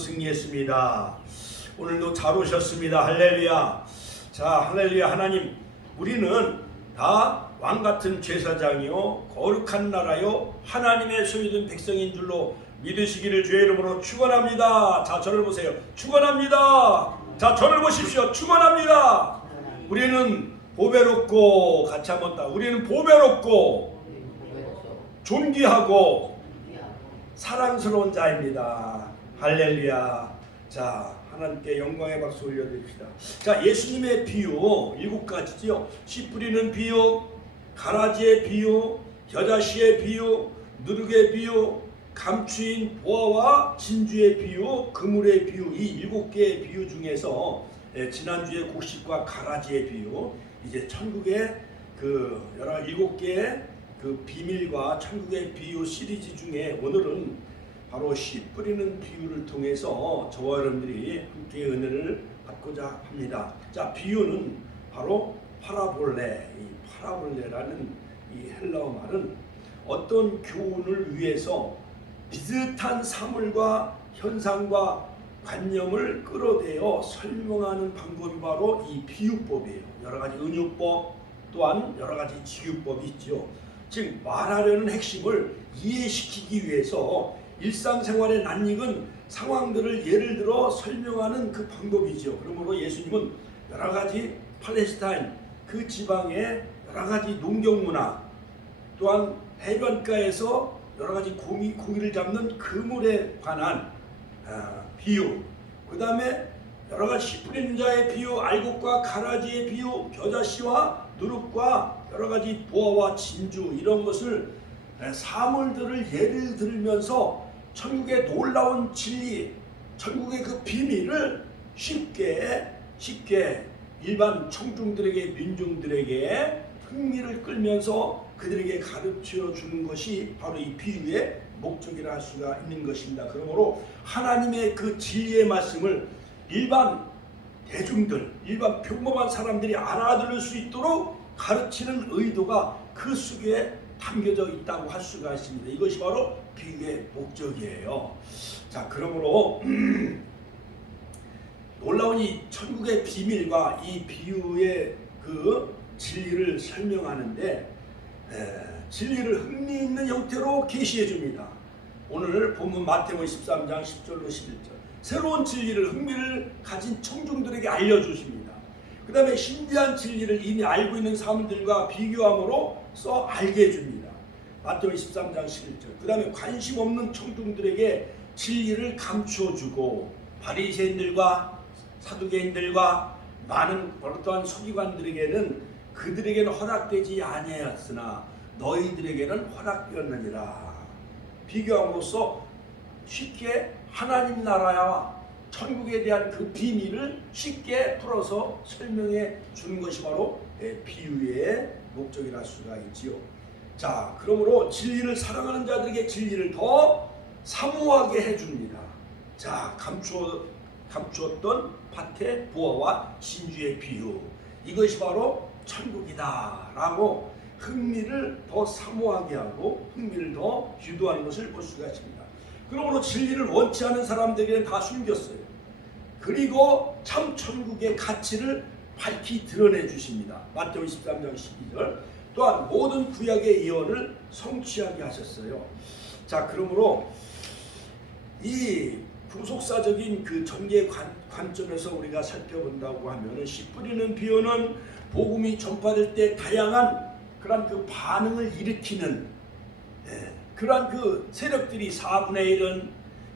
승리했습니다. 오늘도 잘 오셨습니다. 할렐루야. 자, 할렐루야. 하나님, 우리는 다 왕같은 제사장이요 거룩한 나라요 하나님의 소유된 백성인 줄로 믿으시기를 주의 이름으로 축원합니다. 자, 저를 보세요. 축원합니다. 자, 저를 보십시오. 축원합니다. 우리는 보배롭고, 같이 한번 딱, 우리는 보배롭고 존귀하고 사랑스러운 자입니다. 할렐루야. 자, 하나님께 영광의 박수 올려드립시다. 자, 예수님의 비유 7가지죠. 씨 뿌리는 비유, 가라지의 비유, 겨자씨의 비유, 누룩의 비유, 감추인 보화와 진주의 비유, 그물의 비유, 이 7개의 비유 중에서 지난주에 곡식과 가라지의 비유, 이제 천국의 그 여러 7개의 그 비밀과 천국의 비유 시리즈 중에 오늘은 바로 씨 뿌리는 비유를 통해서 저와 여러분들이 함께 은혜를 받고자 합니다. 자, 비유는 바로 파라볼레, 이 파라볼레라는 이 헬라어 말은 어떤 교훈을 위해서 비슷한 사물과 현상과 관념을 끌어대어 설명하는 방법이 바로 이 비유법이에요. 여러 가지 은유법 또한 여러 가지 지유법이 있죠. 즉 말하려는 핵심을 이해시키기 위해서 일상생활에 낯익은 상황들을 예를 들어 설명하는 그 방법이죠. 그러므로 예수님은 여러 가지 팔레스타인 그 지방의 여러 가지 농경문화 또한 해변가에서 여러 가지 고기를 잡는 그물에 관한 비유, 그 다음에 여러 가지 씨 뿌리는 자의 비유, 알곡과 가라지의 비유, 겨자씨와 누룩과 여러 가지 보화와 진주 이런 것을 사물들을 예를 들면서 천국의 놀라운 진리, 천국의 그 비밀을 쉽게 일반 청중들에게, 민중들에게 흥미를 끌면서 그들에게 가르쳐 주는 것이 바로 이 비유의 목적이라 할 수가 있는 것입니다. 그러므로 하나님의 그 진리의 말씀을 일반 대중들, 일반 평범한 사람들이 알아들을 수 있도록 가르치는 의도가 그 속에 담겨져 있다고 할 수가 있습니다. 이것이 바로 비유의 목적이에요. 자, 그러므로 놀라운 이 천국의 비밀과 이 비유의 그 진리를 설명하는데 진리를 흥미있는 형태로 계시해 줍니다. 오늘 본문 마태복음 13장 10절로 11절 새로운 진리를 흥미를 가진 청중들에게 알려주십니다. 그 다음에 신비한 진리를 이미 알고 있는 사람들과 비교함으로써 알게 해줍니다. 마태복음 13장 11절 그 다음에 관심 없는 청중들에게 진리를 감추어주고 바리새인들과 사두개인들과 많은 어떠한 서기관들에게는 그들에게는 허락되지 아니하였으나 너희들에게는 허락되었느니라. 비교함으로써 쉽게 하나님 나라와 천국에 대한 그 비밀을 쉽게 풀어서 설명해 주는 것이 바로 비유의 목적이라 할 수가 있지요. 자, 그러므로 진리를 사랑하는 자들에게 진리를 더 사모하게 해줍니다. 자, 감추었던 밭의 보화와 진주의 비유, 이것이 바로 천국이다 라고 흥미를 더 사모하게 하고 흥미를 더 유도하는 것을 볼 수가 있습니다. 그러므로 진리를 원치 않은 사람들에게는 다 숨겼어요. 그리고 참 천국의 가치를 밝히 드러내 주십니다. 마태복음 13장 12절 또한 모든 구약의 예언을 성취하게 하셨어요. 자, 그러므로 이 후속사적인 그 전개의 관점에서 우리가 살펴본다고 하면은 씨 뿌리는 비유는 복음이 전파될 때 다양한 그런 그 반응을 일으키는 그러한 그 세력들이 4분의 1은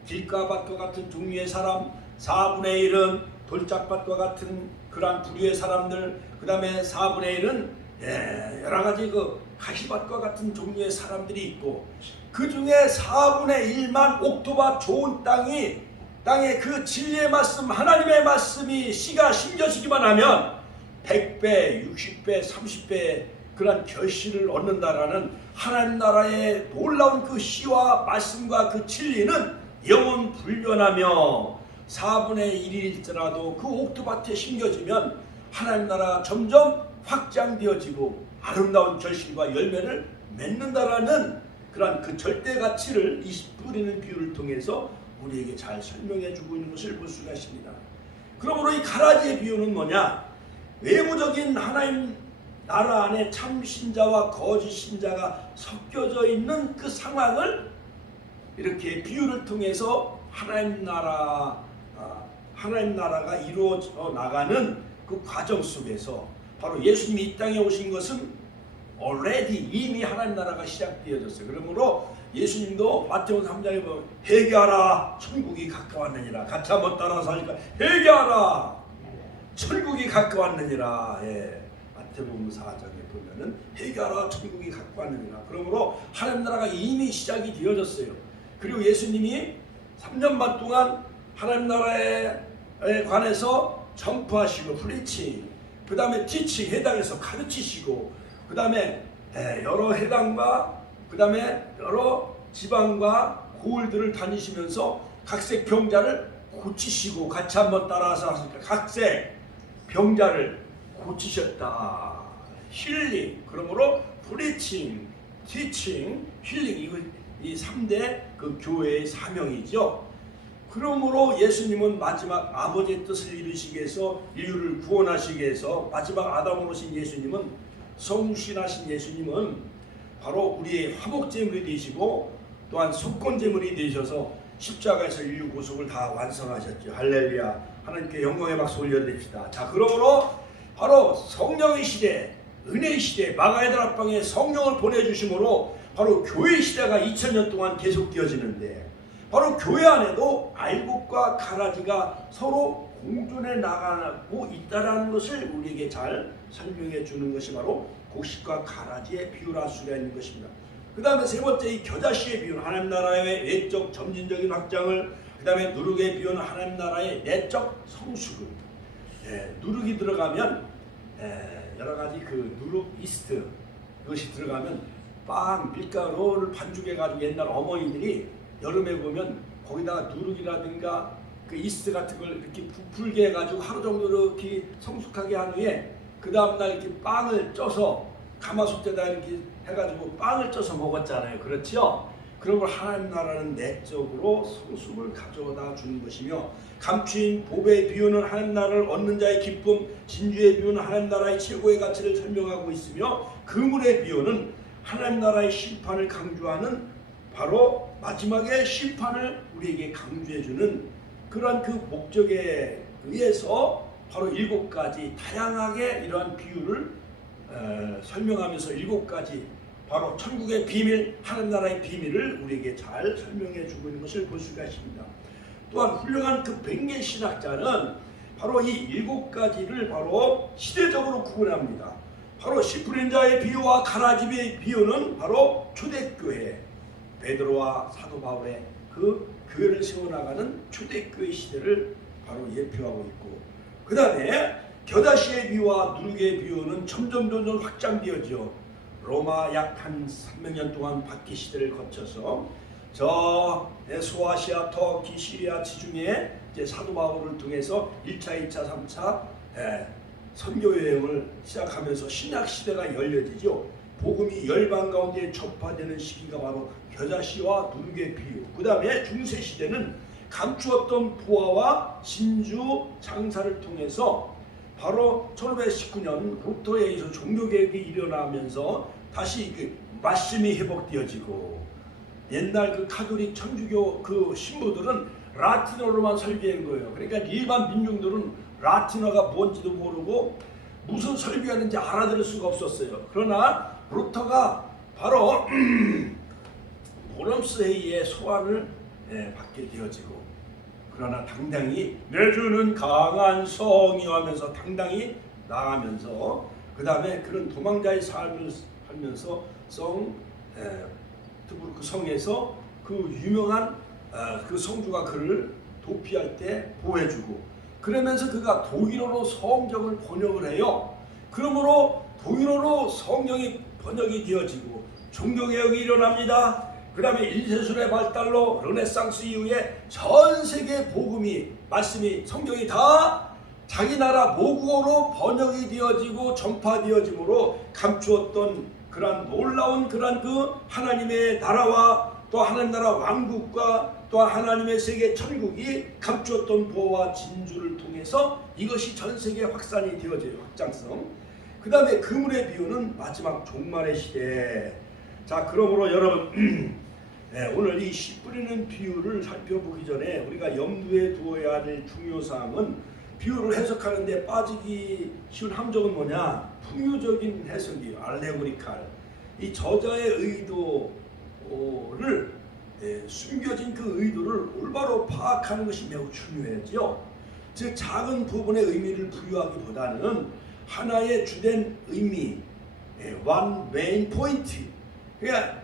길가밭과 같은 종류의 사람, 4분의 1은 돌짝밭과 같은 그러한 부류의 사람들, 그 다음에 4분의 1은 여러 가지 그 가시밭과 같은 종류의 사람들이 있고, 그 중에 4분의 1만 옥토밭 좋은 땅에 그 진리의 말씀, 하나님의 말씀이 씨가 심겨지기만 하면 100배, 60배, 30배 그런 결실을 얻는다라는 하나님 나라의 놀라운 그 씨와 말씀과 그 진리는 영원 불변하며 4분의 1일지라도 그 옥토밭에 심겨지면 하나님 나라가 점점 확장되어지고 아름다운 결실과 열매를 맺는다라는 그런 그 절대 가치를 이 뿌리는 비유를 통해서 우리에게 잘 설명해 주고 있는 것을 볼 수가 있습니다. 그러므로 이 가라지의 비유는 뭐냐? 외부적인 하나님 나라 안에 참 신자와 거짓 신자가 섞여져 있는 그 상황을 이렇게 비유를 통해서 하나님 나라가 이루어져 나가는 그 과정 속에서 바로 예수님이 이 땅에 오신 것은 already 이미 하나님 나라가 시작되어졌어요. 그러므로 예수님도 마태복음 3장에 보면 회개하라 천국이 가까웠느니라. 같이 한번 따라서 하니까 회개하라 천국이 가까웠느니라. 예. 마태복음 4장에 보면은 회개하라 천국이 가까웠느니라. 그러므로 하나님 나라가 이미 시작이 되어졌어요. 그리고 예수님이 3년 반 동안 하나님 나라에 관해서 전파하시고 프리칭, 그 다음에 티칭 해당에서 가르치시고, 그 다음에 여러 해당과 그 다음에 여러 지방과 고을들을 다니시면서 각색 병자를 고치시고, 같이 한번 따라서 하시니까 각색 병자를 고치셨다. 힐링, 그러므로 프리칭, 티칭, 힐링, 이 3대 그 교회의 사명이죠. 그러므로 예수님은 마지막 아버지의 뜻을 이루시기 위해서 인류를 구원하시기 위해서 마지막 아담으로 오신 예수님은, 성신하신 예수님은 바로 우리의 화목제물이 되시고 또한 속건제물이 되셔서 십자가에서 인류 구속을 다 완성하셨죠. 할렐루야. 하나님께 영광의 박수 올려드립시다. 자, 그러므로 바로 성령의 시대, 은혜의 시대, 마가의 다락방에 성령을 보내주심으로 바로 교회 시대가 2000년 동안 계속되어지는데, 바로 교회 안에도 알곡과 가라지가 서로 공존해 나가고 있다는 것을 우리에게 잘 설명해 주는 것이 바로 곡식과 가라지의 비유라 할 수가 있는 것입니다. 그 다음에 세 번째, 이 겨자씨의 비유는 하나님 나라의 외적 점진적인 확장을, 그 다음에 누룩의 비유는 하나님 나라의 내적 성숙을. 누룩이 들어가면 여러 가지 그 누룩 이스트, 그것이 들어가면 빵, 밀가루를 반죽해가지고 옛날 어머니들이 여름에 보면 거기다가 누룩이라든가 그 이스트 같은 걸 이렇게 부풀게 해가지고 하루 정도 이렇게 성숙하게 한 후에 그 다음날 이렇게 빵을 쪄서 가마솥에다 이렇게 해가지고 빵을 쪄서 먹었잖아요. 그렇죠? 그런 걸 하나님 나라는 내적으로 성숙을 가져다 주는 것이며, 감추인 복의 비유는 하나님 나라를 얻는 자의 기쁨, 진주의 비유는 하나님 나라의 최고의 가치를 설명하고 있으며, 그물의 비유는 하나님 나라의 심판을 강조하는 바로 마지막에 심판을 우리에게 강조해주는 그러한 그 목적에 의해서 바로 7가지 다양하게 이러한 비유를 설명하면서 7가지 바로 천국의 비밀, 하나님 나라의 비밀을 우리에게 잘 설명해 주고 있는 것을 볼 수가 있습니다. 또한 훌륭한 그 백계 신학자는 바로 이 7가지를 바로 시대적으로 구분합니다. 바로 시프린자의 비유와 가라지의 비유는 바로 초대교회, 베드로와 사도 바울의 그 교회를 세워나가는 초대교회 시대를 바로 예표하고 있고, 그 다음에 겨자씨의 비유와 누룩의 비유는 점점 확장되어져 로마 약 한 300년 동안 박해 시대를 거쳐서 저 소아시아, 터키, 시리아 지중해 이제 사도 바울을 통해서 1차, 2차, 3차 선교 여행을 시작하면서 신약 시대가 열려지죠. 복음이 열방 가운데 전파되는 시기가 바로 겨자씨와 누룩의 비유. 그 다음에 중세 시대는 감추었던 부화와 진주 장사를 통해서 바로 1519년 루터에 의해서 종교개혁이 일어나면서 다시 그 말씀이 회복되어지고, 옛날 그 카톨릭 천주교 그 신부들은 라틴어로만 설교한 거예요. 그러니까 일반 민중들은 라틴어가 뭔지도 모르고 무슨 설교하는지 알아들을 수가 없었어요. 그러나 루터가 바로 모럼스회의의 소환을 받게 되어지고, 그러나 당당히 내 주는 강한 성이요 하면서 당당히 나가면서, 그 다음에 그런 도망자의 삶을 살면서 그 성에서 그 유명한 그 성주가 그를 도피할 때 보호해주고, 그러면서 그가 독일어로 성경을 번역을 해요. 그러므로 독일어로 성경이 번역이 되어지고 종교개혁이 일어납니다. 그 다음에 일세술의 발달로 르네상스 이후에 전 세계 복음이, 말씀이, 성경이 다 자기 나라 모국어로 번역이 되어지고 전파되어짐으로 감추었던 그러한 놀라운 그러한 그 하나님의 나라와 또 하나님 나라 왕국과 또 또한 하나님의 세계 천국이 감추었던 보호와 진주를 통해서 이것이 전 세계에 확산이 되어져요. 확장성. 그 다음에 그물의 비유는 마지막 종말의 시대. 자, 그러므로 여러분 오늘 이 씨 뿌리는 비유를 살펴보기 전에 우리가 염두에 두어야 할 중요사항은 비유를 해석하는데 빠지기 쉬운 함정은 뭐냐? 풍요적인 해석이에요. 알레고리칼. 이 저자의 의도를 숨겨진 그 의도를 올바로 파악하는 것이 매우 중요하죠. 즉 작은 부분의 의미를 부여하기보다는 하나의 주된 의미, one main point. 그러니까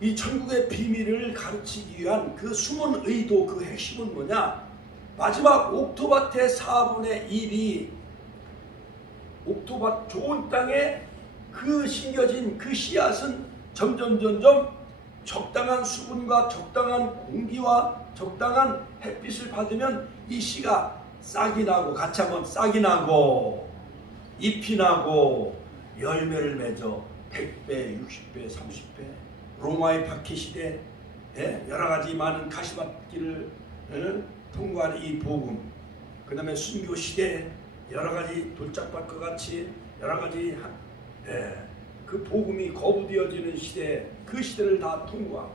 이 천국의 비밀을 가르치기 위한 그 숨은 의도, 그 핵심은 뭐냐? 마지막 옥토밭의 4분의 1이 옥토밭 좋은 땅에 그 심겨진 그 씨앗은 점점 적당한 수분과 적당한 공기와 적당한 햇빛을 받으면 이 씨가 싹이 나고, 같이 한번 싹이 나고 잎이 나고 열매를 맺어 100배, 60배, 30배. 로마의 박해 시대 여러가지 많은 가시밭길을 통과한 이 복음, 그 다음에 순교 시대 여러가지 돌짝밭과 같이 여러가지 그 복음이 거부되어지는 시대, 그 시대를 다 통과하고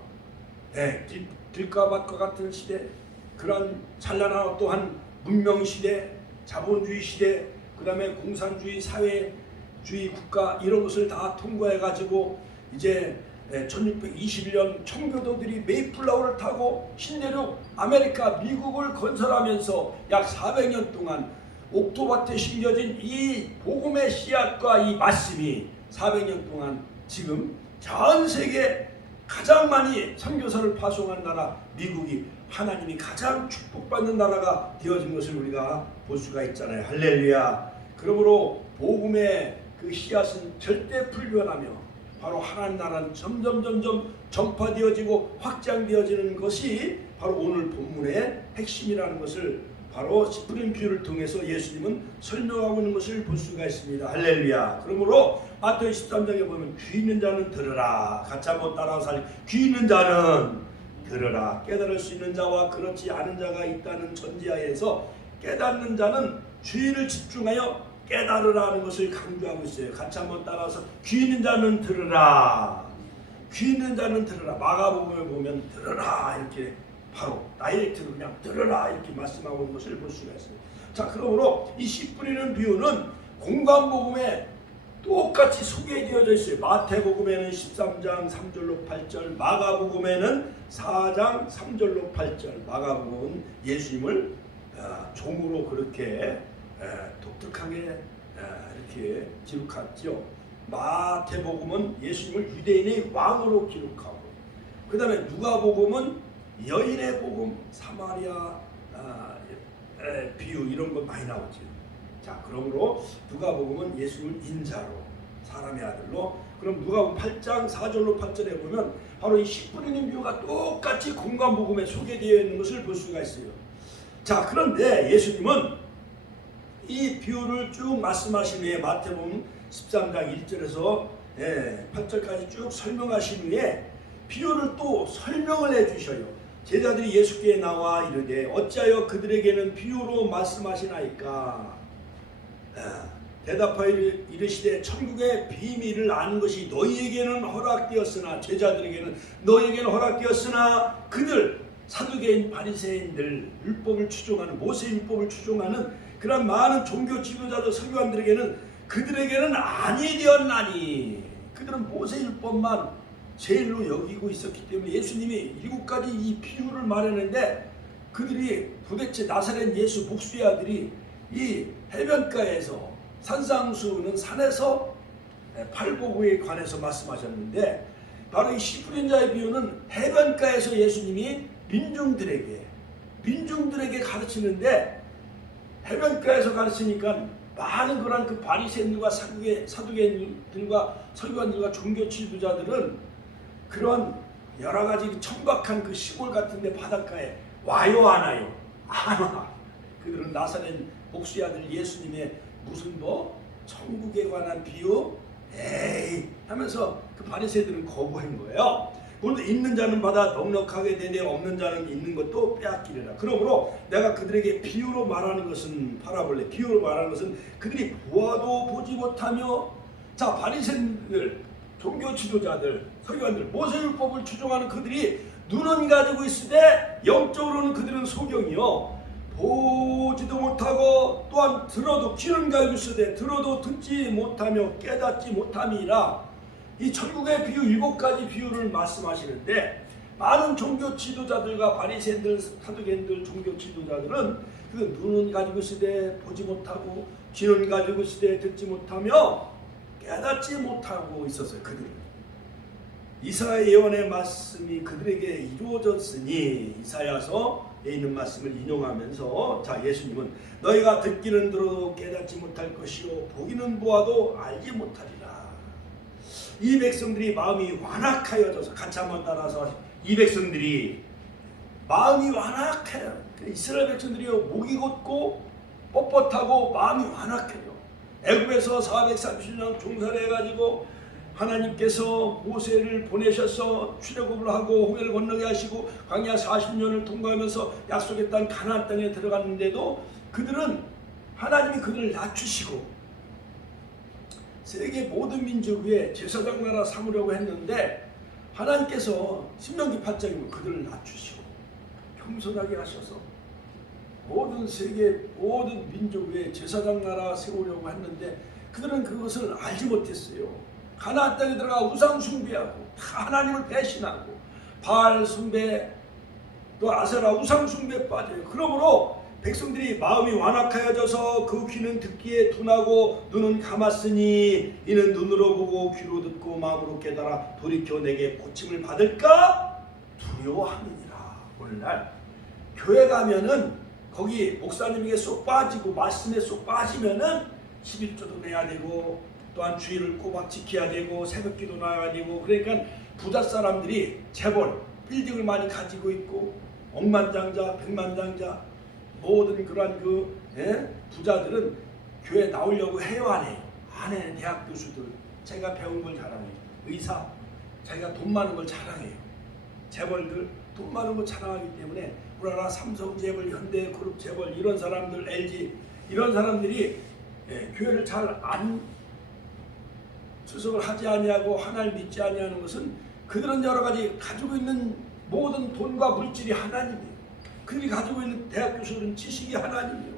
들가밭과 같은 시대, 그런 찬란한 또한 문명시대, 자본주의 시대, 그 다음에 공산주의 사회주의 국가 이런 것을 다 통과해가지고 이제 1621년 청교도들이 메이플라워를 타고 신대륙 아메리카 미국을 건설하면서 약 400년 동안 옥토밭에 심겨진 이 복음의 씨앗과 이 말씀이 400년 동안 지금 전 세계 가장 많이 선교사를 파송한 나라 미국이 하나님이 가장 축복받는 나라가 되어진 것을 우리가 볼 수가 있잖아요. 할렐루야. 그러므로 복음의 그 씨앗은 절대 불변하며 바로 하나님 나라는 점점 전파되어지고 확장되어지는 것이 바로 오늘 본문의 핵심이라는 것을 바로 씨 뿌린 비유를 통해서 예수님은 설명하고 있는 것을 볼 수가 있습니다. 할렐루야. 그러므로 마태복음 13장에 보면 귀 있는 자는 들으라. 같이 한번 따라서 귀 있는 자는 들으라. 깨달을 수 있는 자와 그렇지 않은 자가 있다는 전제하에서 깨닫는 자는 주의를 집중하여 깨달으라는 것을 강조하고 있어요. 같이 한번 따라서 귀 있는 자는 들으라. 귀 있는 자는 들으라. 마가복음에 보면 들으라 이렇게 바로 다이렉트로 그냥 들으라 이렇게 말씀하고 있는 것을 볼 수가 있어요. 자, 그러므로 이 씨 뿌리는 비유는 공관복음에 똑같이 소개되어져 있어요. 마태복음에는 13장 3절로 8절, 마가복음에는 4장 3절로 8절. 마가복음은 예수님을 종으로 그렇게 독특하게 이렇게 기록했죠. 마태복음은 예수님을 유대인의 왕으로 기록하고, 그 다음에 누가복음은 여인의 복음, 사마리아 비유 이런 거 많이 나오죠. 자, 그러므로 누가복음은 예수님을 인자로, 사람의 아들로. 그럼 누가복음 8장 4절로 8절에 보면 바로 이 씨 뿌리는 비유가 똑같이 공관복음에 소개되어 있는 것을 볼 수가 있어요. 자, 그런데 예수님은 이 비유를 쭉 말씀하신 후에 마태복음 13장 1절에서 8절까지 쭉 설명하신 후에 비유를 또 설명을 해주셔요. 제자들이 예수께 나와 이르되 어찌하여 그들에게는 비유로 말씀하시나이까. 대답하여 이르시되 천국의 비밀을 아는 것이 너희에게는 허락되었으나, 제자들에게는 너희에게는 허락되었으나 그들 사두개인 바리새인들, 율법을 추종하는, 모세 율법을 추종하는 그런 많은 종교 지도자들, 서기관들에게는 그들에게는 아니 되었나니. 그들은 모세 율법만 제일로 여기고 있었기 때문에 예수님이 7가지 이 비유를 말했는데, 그들이 도대체 나사렛 예수 목수의 아들이 이 해변가에서, 산상수는 산에서 팔복에 관해서 말씀하셨는데, 바로 이 씨 뿌린 자의 비유는 해변가에서 예수님이 민중들에게 가르치는데, 해변가에서 가르치니까 많은 그런 그 바리새인들과 사두개인들과 서기관들과 종교 지도자들은 그런 여러 가지 천박한 그 시골 같은데 바닷가에 와요 안 와요? 안 와. 그들은 나사렛 목수의 아들 예수님의 무슨 천국에 관한 비유 에이 하면서 그 바리새인들은 거부한 거예요. 오늘도 있는 자는 받아 넉넉하게 되되 없는 자는 있는 것도 빼앗기리라. 그러므로 내가 그들에게 비유로 말하는 것은 파라볼레 비유로 말하는 것은 그들이 보아도 보지 못하며 자 바리새인들 종교 지도자들 서기관들 모세율법을 추종하는 그들이 눈은 가지고 있으되 영적으로는 그들은 소경이요 보지도 못하고 또한 들어도 귀는 가지고 있으되 들어도 듣지 못하며 깨닫지 못함이라. 이 천국의 비유 7가지 비유를 말씀하시는데 많은 종교 지도자들과 바리새인들 사두개인들 종교 지도자들은 그 눈은 가지고 있으되 보지 못하고 귀는 가지고 있으되 듣지 못하며 깨닫지 못하고 있었어요. 그들은 이사야 예언의 말씀이 그들에게 이루어졌으니 이사야서에 있는 말씀을 인용하면서 자 예수님은 너희가 듣기는 들어도 깨닫지 못할 것이요 보기는 보아도 알지 못하리라. 이 백성들이 마음이 완악하여져서 같이 한번 따라서 이 백성들이 마음이 완악해요. 이스라엘 백성들이요 목이 곧고 뻣뻣하고 마음이 완악해요. 애굽에서 430년 종살해가지고 하나님께서 모세를 보내셔서 출애굽을 하고 홍해를 건너게 하시고 광야 40년을 통과하면서 약속의 땅 가나안 땅에 들어갔는데도 그들은 하나님이 그들을 낮추시고 세계 모든 민족 위에 제사장 나라 삼으려고 했는데 하나님께서 신명기 8장이면 그들을 낮추시고 겸손하게 하셔서 모든 세계 모든 민족 위에 제사장 나라 세우려고 했는데 그들은 그것을 알지 못했어요. 가나안 땅에 들어가 우상 숭배하고 다 하나님을 배신하고 바알 숭배 또 아세라 우상 숭배에 빠져요. 그러므로 백성들이 마음이 완악하여져서 그 귀는 듣기에 둔하고 눈은 감았으니 이는 눈으로 보고 귀로 듣고 마음으로 깨달아 돌이켜 내게 고침을 받을까 두려워함이니라. 오늘날 교회 가면은 거기 목사님에게 쏙 빠지고 말씀에 쏙 빠지면은 11조도 내야 되고 또한 주의를 꼬박 지켜야 되고 새벽기도 나야 되고 그러니까 부자 사람들이 재벌 빌딩을 많이 가지고 있고 억만장자 백만장자 모든 그러한 부자들은 교회 나오려고 해요 안 해요? 안 해. 대학 교수들 자기가 배운 걸 자랑해요. 의사 자기가 돈 많은 걸 자랑해요. 재벌들 돈 많은 걸 자랑하기 때문에 우리나라 삼성 재벌, 현대 그룹 재벌 이런 사람들 LG 이런 사람들이 교회를 잘 안 수석을 하지 아니하고 하나를 믿지 아니하는 것은 그들은 여러 가지 가지고 있는 모든 돈과 물질이 하나님이에요. 그들이 가지고 있는 대학 교수들은 지식이 하나님이에요.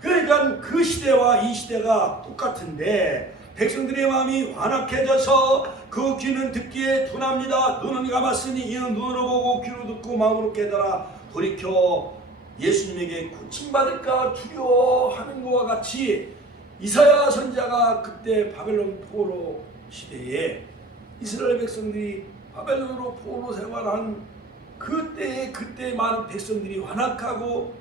그러니까 그 시대와 이 시대가 똑같은데 백성들의 마음이 완악해져서 그 귀는 듣기에 둔합니다. 눈은 감았으니 이는 눈으로 보고 귀로 듣고 마음으로 깨달아 돌이켜 예수님에게 고침받을까 두려워하는 것과 같이 이사야 선지자가 그때 바벨론 포로 시대에 이스라엘 백성들이 바벨론으로 포로 생활한 그때 많은 백성들이 완악하고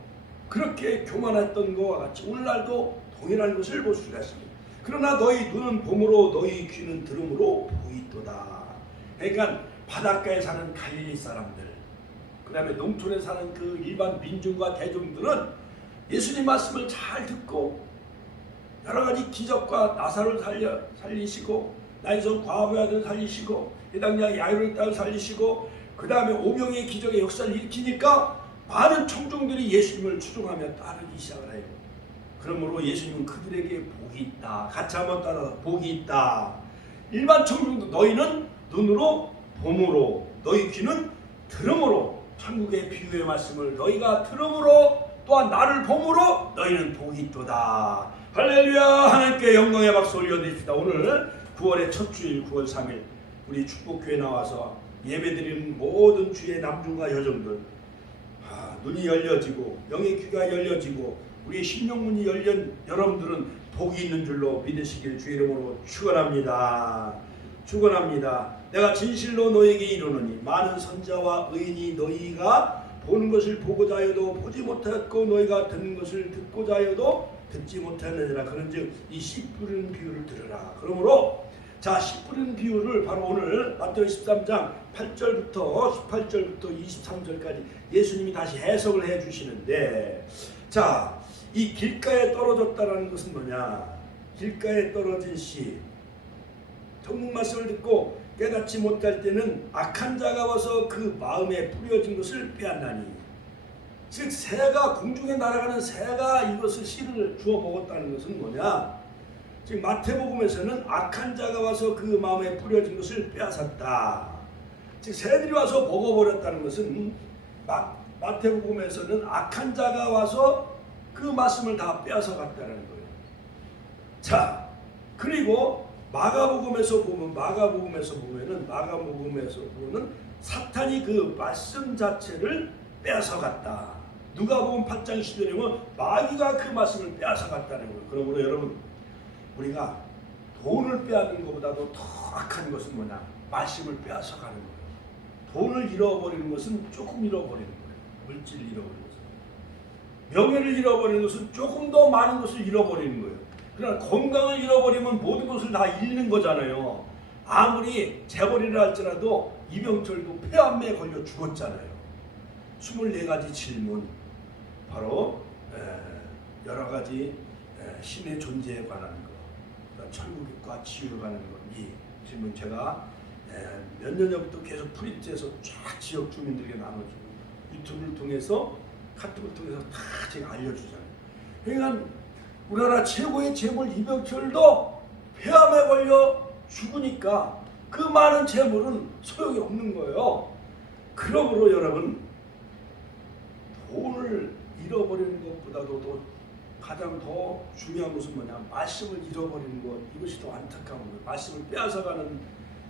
그렇게 교만했던 것과 같이 오늘날도 동일한 것을 볼 수가 있습니다. 그러나 너희 눈은 봄으로 너희 귀는 들음으로 보이도다. 그러니까 바닷가에 사는 갈릴리 사람들 그 다음에 농촌에 사는 그 일반 민중과 대중들은 예수님 말씀을 잘 듣고 여러 가지 기적과 나사를 살리시고 나인성 과부의 아들 살리시고 해당자 야이로의 딸 살리시고 그 다음에 오병이의 기적의 역사를 일으키니까 많은 청중들이 예수님을 추종하며 따르기 시작을 해요. 그러므로 예수님은 그들에게 복이 있다. 같이 한번 따라서 복이 있다. 일반 청중도 너희는 눈으로 봄으로 너희 귀는 들음으로 천국의 비유의 말씀을 너희가 들음으로 또한 나를 봄으로 너희는 복이 있도다. 할렐루야. 하나님께 영광의 박수 올려드립시다. 오늘 9월의 첫 주일 9월 3일 우리 축복교회 나와서 예배드리는 모든 주의 남중과 여정들 눈이 열려지고 영의 귀가 열려지고 우리의 심령문이 열린 여러분들은 복이 있는 줄로 믿으시길 주의 이름으로 축원합니다. 축원합니다. 내가 진실로 너에게 이르노니 많은 선자와 의인이 너희가 보는 것을 보고자 하여도 보지 못하였고 너희가 듣는 것을 듣고자 하여도 듣지 못하느니라. 그런즉 이 씨 뿌리는 비유를 들으라. 그러므로 자, 씨 뿌리는 비유를 바로 오늘 마태복음 13장 8절부터 18절부터 23절까지 예수님이 다시 해석을 해 주시는데 자, 이 길가에 떨어졌다라는 것은 뭐냐? 길가에 떨어진 씨. 전국 말씀을 듣고 깨닫지 못할 때는 악한 자가 와서 그 마음에 뿌려진 것을 빼앗나니. 즉 새가 공중에 날아가는 새가 이것을 씨를 주워 먹었다는 것은 뭐냐? 즉 마태복음에서는 악한 자가 와서 그 마음에 뿌려진 것을 빼앗았다. 즉 새들이 와서 먹어버렸다는 것은 마태복음에서는 악한 자가 와서 그 말씀을 다 빼앗아 갔다는 거예요. 자, 그리고 마가복음에서 보면은 사탄이 그 말씀 자체를 빼앗아 갔다. 누가복음 8장 10절에 보면 마귀가 그 말씀을 빼앗아 갔다는 거예요. 그러므로 여러분, 우리가 돈을 빼앗는 것보다도 더 악한 것은 뭐냐? 말씀을 빼앗아 가는 거예요. 돈을 잃어버리는 것은 조금 잃어버리는 거예요. 물질을 잃어버리는 것은. 명예를 잃어버리는 것은 조금 더 많은 것을 잃어버리는 거예요. 그러나 건강을 잃어버리면 모든 것을 다 잃는 거잖아요. 아무리 재벌이라 할지라도 이병철도 폐암에 걸려 죽었잖아요. 24가지 질문, 바로 여러 가지 신의 존재에 관한 것, 천국과 지옥에 관한 것, 이 질문 제가 몇 년 전부터 계속 프린트해서 쫙 지역 주민들에게 나눠주고 유튜브를 통해서 카톡을 통해서 다 제가 알려주잖아요. 그러니까 우리나라 최고의 재물 이병철도 폐암에 걸려 죽으니까 그 많은 재물은 소용이 없는 거예요. 그러므로 여러분, 돈을 잃어버리는 것보다도 또 가장 더 중요한 것은 뭐냐? 말씀을 잃어버리는 것, 이것이 더 안타까운 거예요. 말씀을 빼앗아가는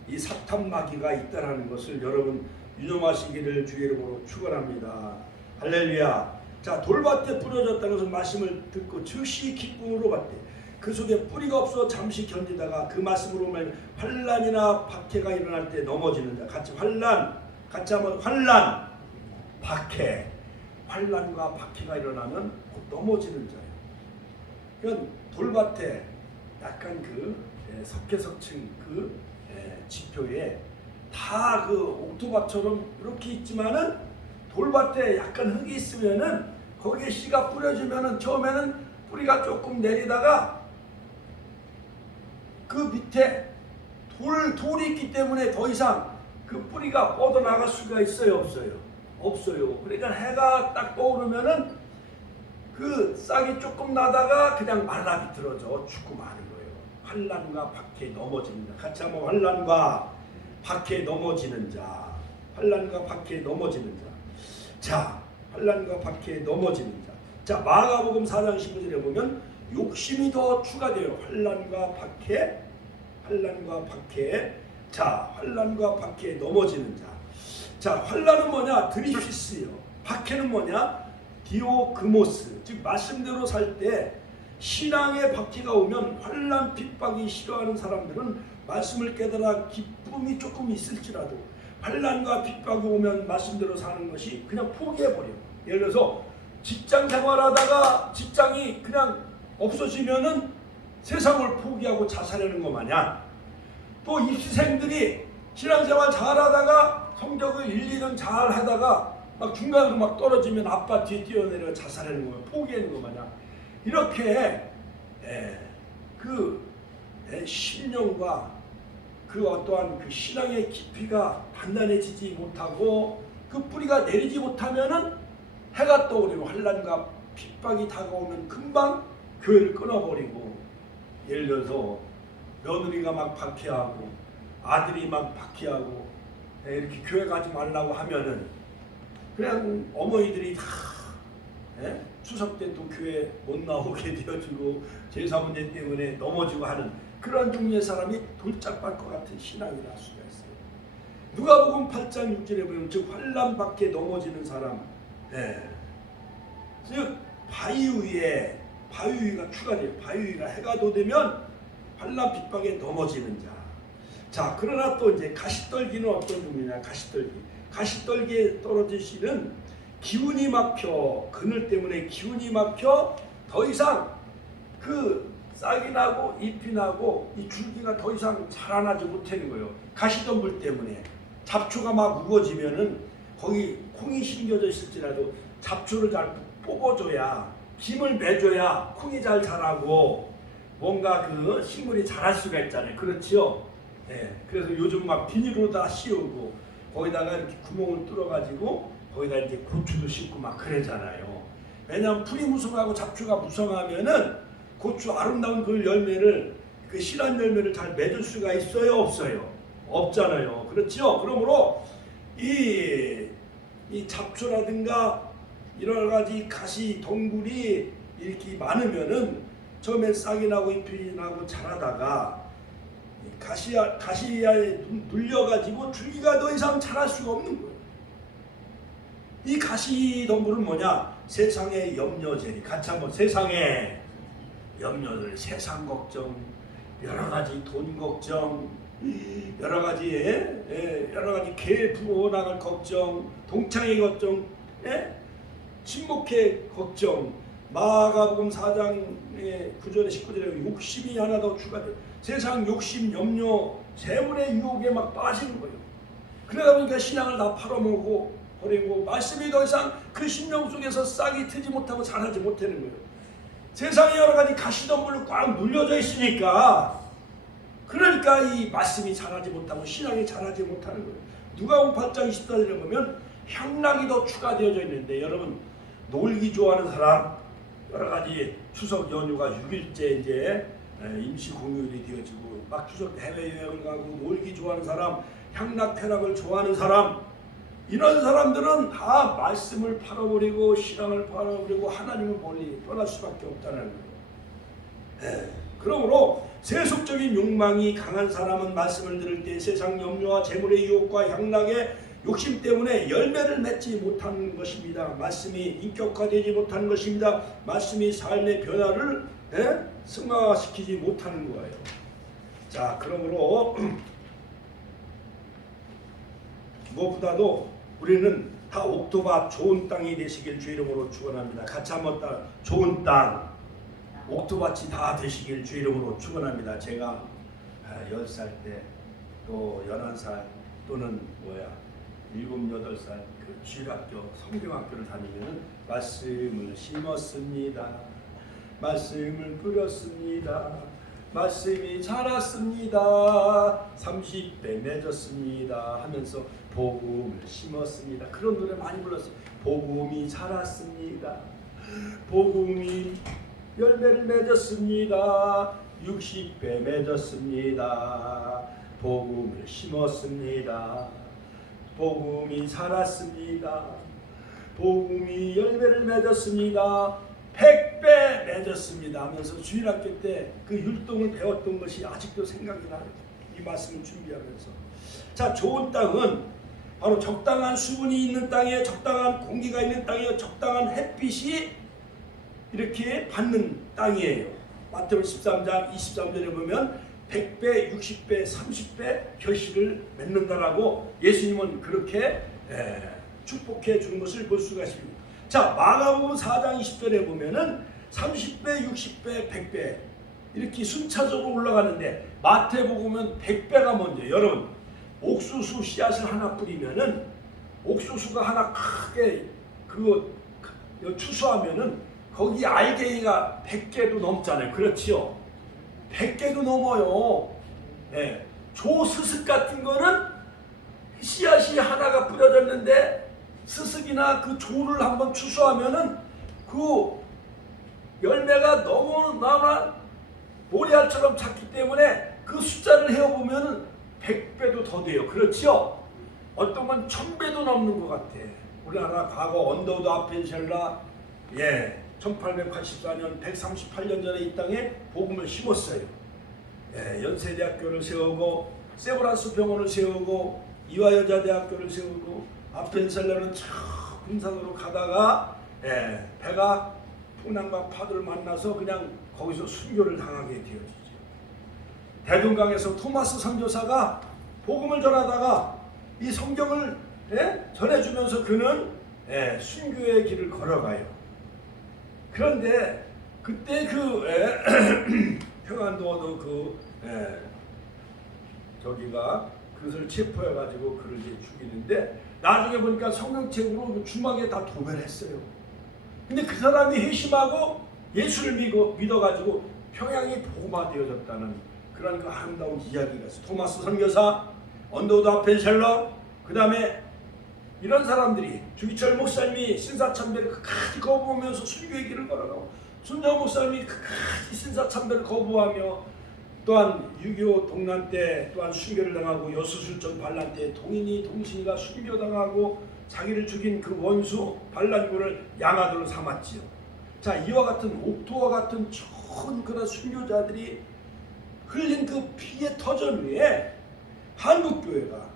이 사탄 마귀가 있다라는 것을 여러분 유념하시기를 주의 이름으로 축원합니다. 할렐루야. 자, 돌밭에 뿌려졌다는 것은 말씀을 듣고 즉시 기쁨으로 받되 그 속에 뿌리가 없어 잠시 견디다가 그 말씀으로 말하면 환난이나 박해가 일어날 때 넘어지는 자. 같이 한번 환난, 박해. 환난과 박해가 일어나면 곧 넘어지는 자예요. 그건 돌밭에 약간 그 석회석층 그 지표에 다 그 옥토밭처럼 이렇게 있지만은 돌밭에 약간 흙이 있으면은 거기에 씨가 뿌려지면은 처음에는 뿌리가 조금 내리다가 그 밑에 돌이 있기 때문에 더 이상 그 뿌리가 뻗어나갈 수가 있어요, 없어요? 없어요. 그러니까 해가 딱 떠오르면은 그 싹이 조금 나다가 그냥 말라 비틀어져 죽고 마는 거예요. 환난과 박해에 넘어지는 자. 같이 한번 환난과 박해에 넘어지는 자. 환난과 박해에 넘어지는 자. 자, 환난과 박해에 넘어지는 자. 자, 마가복음 4장 15절에 보면 욕심이 더 추가돼요. 환난과 박해. 자, 환난과 박해에 넘어지는 자. 자, 환난은 뭐냐? 드리피스예요. 박해는 뭐냐? 디오그모스. 즉 말씀대로 살 때 신앙의 박해가 오면 환난 핍박이 싫어하는 사람들은 말씀을 깨달아 기쁨이 조금 있을지라도 환난과 핍박이 오면 말씀대로 사는 것이 그냥 포기해버려요. 예를 들어서 직장 생활하다가 직장이 그냥 없어지면은 세상을 포기하고 자살하는 것 마냥, 또 입시생들이 신앙생활 잘하다가 성적을 1, 2년 잘하다가 막 중간으로 막 떨어지면 아빠 뒤에 뛰어내려 자살하는 거예요. 포기하는 것 마냥. 이렇게 그 신령과 그 어떠한 그 신앙의 깊이가 단단해지지 못하고 그 뿌리가 내리지 못하면은 해가 떠오르고 환난과 핍박이 다가오면 금방 교회를 끊어버리고, 예를 들어서 며느리가 막 박해하고 아들이 막 박해하고 이렇게 교회 가지 말라고 하면은 그냥 어머니들이 다 추석 때 또 교회 못 나오게 되어주고 제사 문제 때문에 넘어지고 하는 그런 종류의 사람이 돌짝발 것 같은 신앙이 날 수가 있어요. 누가복음 8장 6절에 보면 즉 환난 밖에 넘어지는 사람, 즉 바위 위가 추가돼요. 바위 위가 해가 돋으면 환난 핍박에 넘어지는 자. 자, 그러나 또 이제 가시떨기는 어떤 종류냐? 가시떨기에 떨어지시는 기운이 막혀, 그늘 때문에 기운이 막혀 더 이상 그 싹이 나고 잎이 나고 이 줄기가 더 이상 자라나지 못하는 거예요. 가시덤불 때문에 잡초가 막 우거지면은 거기 콩이 심겨져 있을지라도 잡초를 잘 뽑아줘야, 김을 매줘야 콩이 잘 자라고 뭔가 그 식물이 자랄 수가 있잖아요. 그렇지요? 예, 그래서 요즘 막 비닐로 다 씌우고 거기다가 이렇게 구멍을 뚫어가지고 거기다 이제 고추도 심고 막 그러잖아요. 왜냐하면 풀이 무성하고 잡초가 무성하면은 고추 아름다운 그 열매를 그 실한 열매를 잘 맺을 수가 있어요, 없어요? 없잖아요. 그렇죠? 그러므로 이 잡초라든가 여러 가지 가시 덩굴이 이렇게 많으면은 처음에 싹이 나고 잎이 나고 자라다가 가시야에 눌려가지고 줄기가 더 이상 자랄 수가 없는 거예요. 이 가시 덩굴은 뭐냐? 세상의 염려제리. 같이 한번 세상의 염려들, 세상 걱정, 여러 가지 돈 걱정, 여러 가지 개 부어 나갈 걱정, 동창의 걱정, 친목회 걱정. 마가복음 4장의 9절에 19절에 욕심이 하나 더 추가돼요. 세상 욕심, 염려, 재물의 유혹에 막 빠지는 거예요. 그러다 보니까 신앙을 다 팔아먹고 버리고 말씀이 더 이상 그 심령 속에서 싹이 트지 못하고 자라지 못하는 거예요. 세상에 여러 가지 가시덤불로 꽉 눌려져 있으니까 그러니까 이 말씀이 자라지 못하고 신앙이 자라지 못하는 거예요. 누가복음 8장 24절에 보면 향락이 더 추가되어져 있는데 여러분 놀기 좋아하는 사람 여러 가지 추석 연휴가 6일째 이제 임시 공휴일이 되어지고 막 추석 해외여행을 가고 놀기 좋아하는 사람 향락 쾌락을 좋아하는 사람 이런 사람들은 다 말씀을 팔아버리고 신앙을 팔아버리고 하나님을 멀리 떠날 수밖에 없다는 거예요. 그러므로 세속적인 욕망이 강한 사람은 말씀을 들을 때 세상 염려와 재물의 유혹과 향락의 욕심 때문에 열매를 맺지 못하는 것입니다. 말씀이 인격화되지 못하는 것입니다. 말씀이 삶의 변화를 승화시키지 못하는 거예요. 자, 그러므로 무엇보다도 우리는 다 옥토밭 좋은 땅이 되시길 주 이름으로 축원합니다. 같이 한번 따라 좋은 땅 옥토밭이 다 되시길 주 이름으로 축원합니다. 제가 10살 때 또 11살 또는 7, 8살 그 주일학교 성경학교를 다니면 말씀을 심었습니다. 말씀을 뿌렸습니다. 말씀이 자랐습니다. 30배 맺었습니다 하면서 복음을 심었습니다. 그런 노래 많이 불렀어요. 복음이 자랐습니다. 복음이 열매를 맺었습니다. 60배 맺었습니다. 복음을 심었습니다. 복음이 자랐습니다. 복음이 열매를 맺었습니다. 100배 맺었습니다 하면서 주일학교 때 그 율동을 배웠던 것이 아직도 생각이 나요. 이 말씀을 준비하면서. 자, 좋은 땅은 바로 적당한 수분이 있는 땅에 적당한 공기가 있는 땅에 적당한 햇빛이 이렇게 받는 땅이에요. 마태복음 13장 23절에 보면 100배, 60배, 30배 결실을 맺는다라고 예수님은 그렇게 축복해 주는 것을 볼 수가 있습니다. 자, 마가복음 4장 20절에 보면은 30배, 60배, 100배 이렇게 순차적으로 올라가는데 마태복음은 100배가 먼저. 여러분 옥수수 씨앗을 하나 뿌리면은 옥수수가 하나 크게 그거 추수하면은 거기 알갱이가 100개도 넘잖아요. 그렇지요? 100개도 넘어요. 네. 조스슥 같은 거는 씨앗이 하나가 뿌려졌는데 스슥이나 그 조를 한번 추수하면은 그 열매가 너무나 모래알처럼 작기 때문에 그 숫자를 헤어보면은 100배도 더 돼요. 그렇죠? 어떤 건 1000배도 넘는 것 같아. 우리나라 과거 언더우드 아펜셀라 1884년 138년 전에 이 땅에 복음을 심었어요. 연세대학교를 세우고 세브란스 병원을 세우고 이화여자대학교를 세우고 아펜셀라는 저 금산으로 가다가 배가 풍랑과 파도를 만나서 그냥 거기서 순교를 당하게 되어지죠. 대동강에서 토마스 선교사가 복음을 전하다가 이 성경을 전해주면서 그는 순교의 길을 걸어가요. 그런데 그때 그 평안도도 저기가 그것을 체포해가지고 그를 이제 죽이는데 나중에 보니까 성경책으로 주막에 다 도배를 했어요. 근데 그 사람이 회심하고 예수를 믿어가지고 평양이 복음화되어졌다는 그런 그 아름다운 이야기가 있어. 토마스 선교사, 언더우드 아펜셀러, 그 다음에 이런 사람들이 주기철 목사님이 신사참배를 끝까지 거부하면서 순교의 길을 걸어가고 손정 목사님이 끝까지 신사참배를 거부하며 또한 6.25 동란 때 또한 순교를 당하고 여수술전 반란 때 동신이가 순교당하고 자기를 죽인 그 원수 반란군을 양아들로 삼았지요. 자, 이와 같은 옥토와 같은 좋은 그런 순교자들이 흘린 그 피의 터전 위에 한국교회가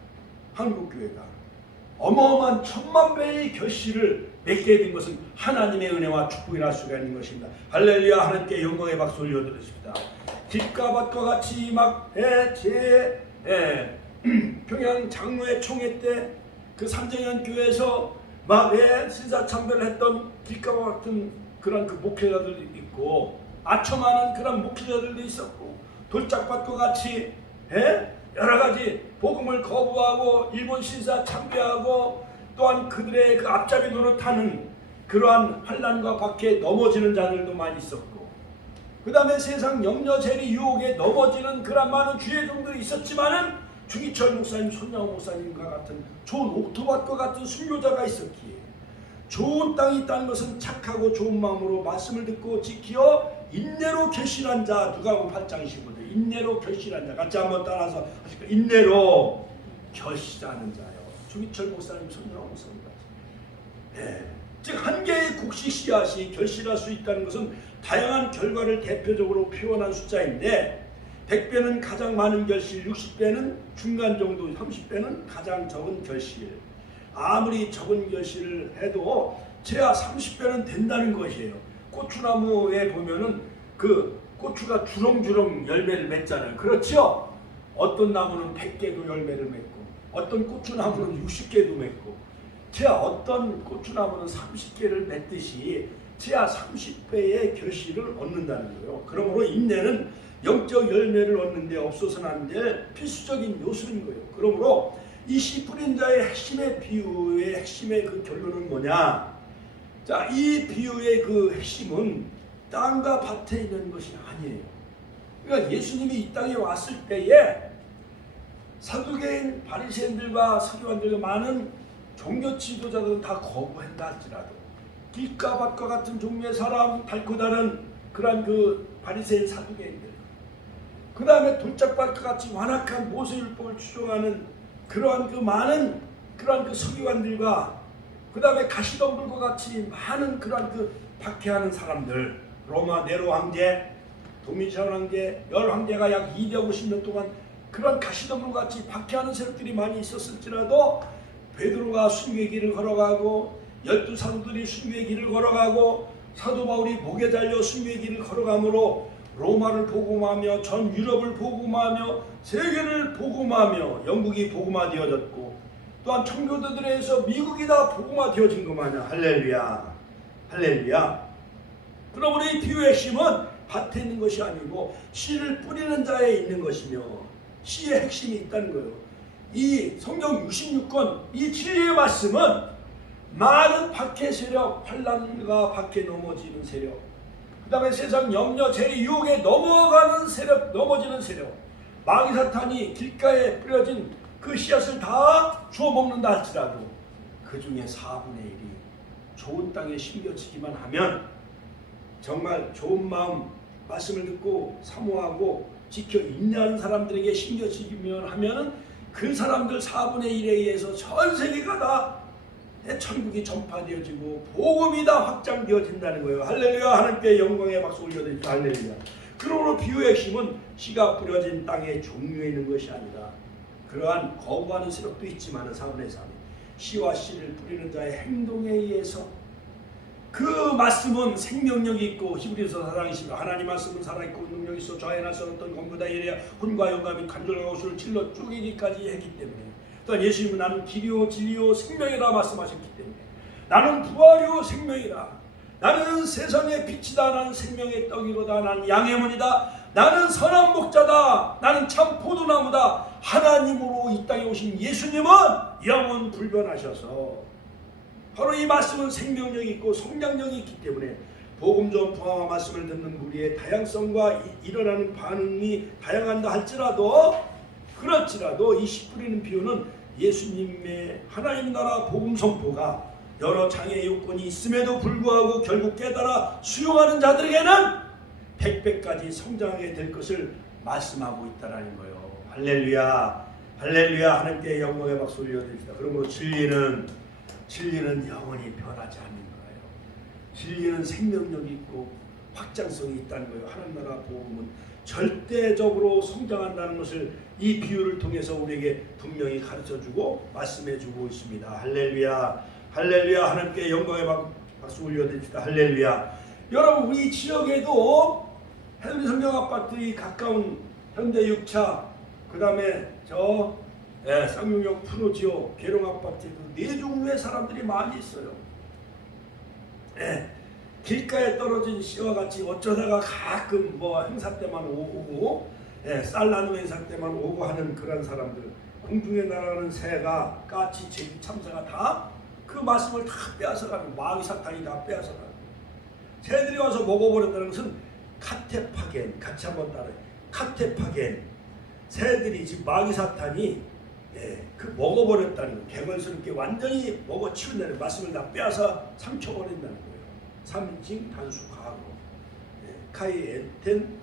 어마어마한 1000만배의 결실을 맺게 된 것은 하나님의 은혜와 축복이라 할 수가 있는 것입니다. 할렐루야. 하나님께 영광의 박수 올려드렸습니다. 길가밭과 같이 막 평양 장로회 총회 때 그 삼정현 교회에서 막 신사참배를 했던 길가와 같은 그런 그 목회자들도 있고 아첨하는 그런 목회자들도 있었고 돌짝밭과 같이 여러 가지 복음을 거부하고 일본 신사 참배하고 또한 그들의 그 앞잡이 노릇하는 그러한 환난과 박해에 넘어지는 자들도 많이 있었고 그 다음에 세상 염려 재리 유혹에 넘어지는 그런 많은 주의 종들이 있었지만은 주기철 목사님, 손양호 목사님과 같은 좋은 옥토밭과 같은 순교자가 있었기에 좋은 땅이 있다는 것은 착하고 좋은 마음으로 말씀을 듣고 지키어 인내로 결실한 자. 누가복음 8장 25절 인내로 결실한 자. 같이 한번 따라서 하실까요? 인내로 결실하는 자요. 주기철 목사님, 손양호 목사님 같이. 즉 한 개의 곡식 씨앗이 결실할 수 있다는 것은 다양한 결과를 대표적으로 표현한 숫자인데 100배는 가장 많은 결실, 60배는 중간 정도, 30배는 가장 적은 결실. 아무리 적은 결실을 해도 최하 30배는 된다는 것이에요. 고추나무에 보면은 그 고추가 주렁주렁 열매를 맺잖아요. 그렇죠? 어떤 나무는 100개도 열매를 맺고 어떤 고추나무는 60개도 맺고 최하 어떤 고추나무는 30개를 맺듯이 최하 30배의 결실을 얻는다는 거예요. 그러므로 인내는 영적 열매를 얻는 데 없어서는 안 될 필수적인 요소인 거예요. 그러므로 이 씨 뿌린 자의 핵심의 비유의 핵심의 그 결론은 뭐냐? 자, 이 비유의 그 핵심은 땅과 밭에 있는 것이 아니에요. 그러니까 예수님이 이 땅에 왔을 때에 사두개인 바리새인들과 서기관들과 많은 종교 지도자들은 다 거부한다 할지라도 길가 밭과 같은 종류의 사람, 달고 다른 그러한 그 바리새인 사두개인들, 그 다음에 돌짝밭과 같이 완악한 모세율법을 추종하는 그러한 그 많은 그러한 그 서기관들과 그 다음에 가시덤불과 같이 많은 그러한 그 박해하는 사람들, 로마 네로 황제, 도미시안 황제, 열 황제가 약 250년 동안 그런 가시덤불과 같이 박해하는 세력들이 많이 있었을지라도 베드로가 순교의 길을 걸어가고 12사도들이 순교의 길을 걸어가고 사도 바울이 목에 달려 순교의 길을 걸어가므로 로마를 복음하며 전 유럽을 복음하며 세계를 복음하며 영국이 복음화되어졌고 또한 청교도들에서 미국이 다 복음화되어진 것 마냥. 할렐루야. 할렐루야. 그러므로 이 비유의 핵심은 밭에 있는 것이 아니고 씨를 뿌리는 자에 있는 것이며 씨의 핵심이 있다는 거예요. 이 성경 66권 이 진리의 말씀은 많은 박해 세력, 환난과 박해 넘어지는 세력, 그 다음에 세상 염려, 재리, 유혹에 넘어가는 세력, 넘어지는 세력, 마귀 사탄이 길가에 뿌려진 그 씨앗을 다 주워 먹는다 할지라도 그 중에 4분의 1이 좋은 땅에 심겨지기만 하면 정말 좋은 마음 말씀을 듣고 사모하고 지켜 인내하는 사람들에게 심겨지기만 하면은 그 사람들 4분의 1에 의해서 전 세계가 다 천국이 전파되어지고 복음이 다 확장되어진다는 거예요. 할렐루야. 하나님께 영광의 박수 올려드립니다. 할렐루야. 그러므로 비유의 핵심은 씨가 뿌려진 땅의 종류에 있는 것이 아니라 그러한 거부하는 세력도 있지만 4분의 3이 씨와 씨를 뿌리는 자의 행동에 의해서 그 말씀은 생명력이 있고 히브리서 4장 20절 하나님 말씀은 살아있고 능력이 있어 좌에나 썰었던 검보다 이래야 혼과 영감이 간절과 고수를 찔러 쪼개기까지 했기 때문에 또한 예수님은 나는 길이요 진리요 생명이라 말씀하셨기 때문에 나는 부활이요 생명이라 나는 세상의 빛이다 나는 생명의 떡이로다 나는 양의 문이다 나는 선한 목자다 나는 참 포도나무다 하나님으로 이 땅에 오신 예수님은 영원 불변하셔서 바로 이 말씀은 생명력이 있고 성장력이 있기 때문에 복음 전파와 말씀을 듣는 우리의 다양성과 일어나는 반응이 다양한다 할지라도 그렇지라도 이 씨 뿌리는 비유는 예수님의 하나님 나라 복음 선포가 여러 장애 요건이 있음에도 불구하고 결국 깨달아 수용하는 자들에게는 100배까지 성장하게 될 것을 말씀하고 있다는 거예요. 할렐루야, 할렐루야. 하나님께 영광의 박수 올려드립니다. 그러므로 진리는 영원히 변하지 않는 거예요. 진리는 생명력이 있고 확장성이 있다는 거예요. 하나님 나라 복음은 절대적으로 성장한다는 것을 이 비유를 통해서 우리에게 분명히 가르쳐주고 말씀해주고 있습니다. 할렐루야, 할렐루야. 하나님께 영광의 박수 올려드립니다. 할렐루야. 여러분, 우리 지역에도 henry 성경 아파트의 가까운 현대 6차, 그 다음에 쌍용역 프로지오 계룡 아파트에도 네 종류의 사람들이 많이 있어요. 길가에 떨어진 씨와 같이 어쩌다가 가끔 행사 때만 오고 쌀 나눔 행사 때만 오고 하는 그런 사람들, 공중에 날아가는 새가, 까치, 제비, 참새가 다 그 말씀을 다 빼앗아가는, 마귀 사탄이 다 빼앗아가는, 새들이 와서 먹어버렸다는 것은 카테파겐, 같이 한번 따라해요. 카테파겐, 새들이 지금 마귀 사탄이 그 먹어버렸다는 거, 개걸스럽게 완전히 먹어치운다는 말씀을 다 빼앗아 삼켜버린다는 거예요. 3인칭 단수 과거, 카이엔텐,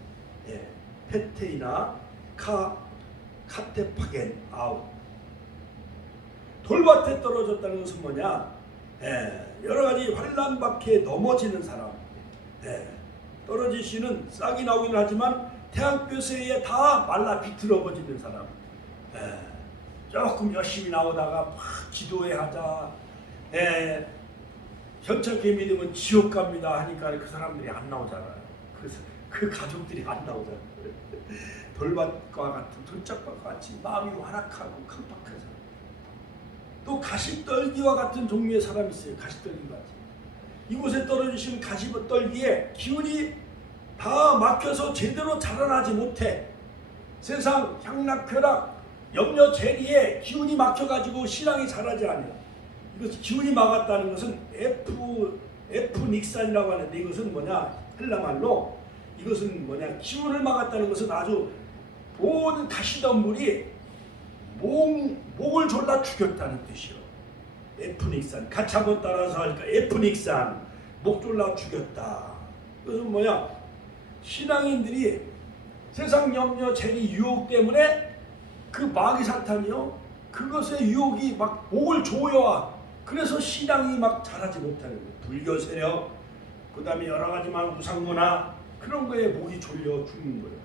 페테이나, 카테파겐, 아웃. 돌밭에 떨어졌다는 것은 뭐냐? 여러 가지 환란 밖에 넘어지는 사람. 떨어지시는 싹이 나오긴 하지만 태양볕에 다 말라 비틀어버지는 사람. 조금 열심히 나오다가 막 기도해 하자. 현찮게 믿으면 지옥 갑니다 하니까 그 사람들이 안 나오잖아요. 그래서 그 가족들이 안 나오잖아요. 돌밭과 같은 돌짝밭과 같이 마음이 완악하고 깜빡해서. 또 가시떨기와 같은 종류의 사람이 있어요. 가시떨기 같이. 이곳에 떨어지신 가시떨기에 기운이 다 막혀서 제대로 자라나지 못해. 세상 향락쾌락 염려 재리에 기운이 막혀가지고 신앙이 자라지 않아요. 이것이 기운이 막았다는 것은 에프닉산이라고 하는데, 이것은 뭐냐? 헬라말로 이것은 뭐냐? 기운을 막았다는 것은 아주 모든 가시덤불이 목을 졸라 죽였다는 뜻이요. 에프닉산, 같이 한번 따라서 하니까 에프닉산, 목 졸라 죽였다. 그것은 뭐냐? 신앙인들이 세상 염려 재리 유혹 때문에 그 마귀 사탄이요, 그것의 유혹이 막 목을 조여와. 그래서 신앙이 막 자라지 못하는 거예요. 불교 세력, 그 다음에 여러 가지만 우상문화, 그런 거에 목이 졸려 죽는 거예요.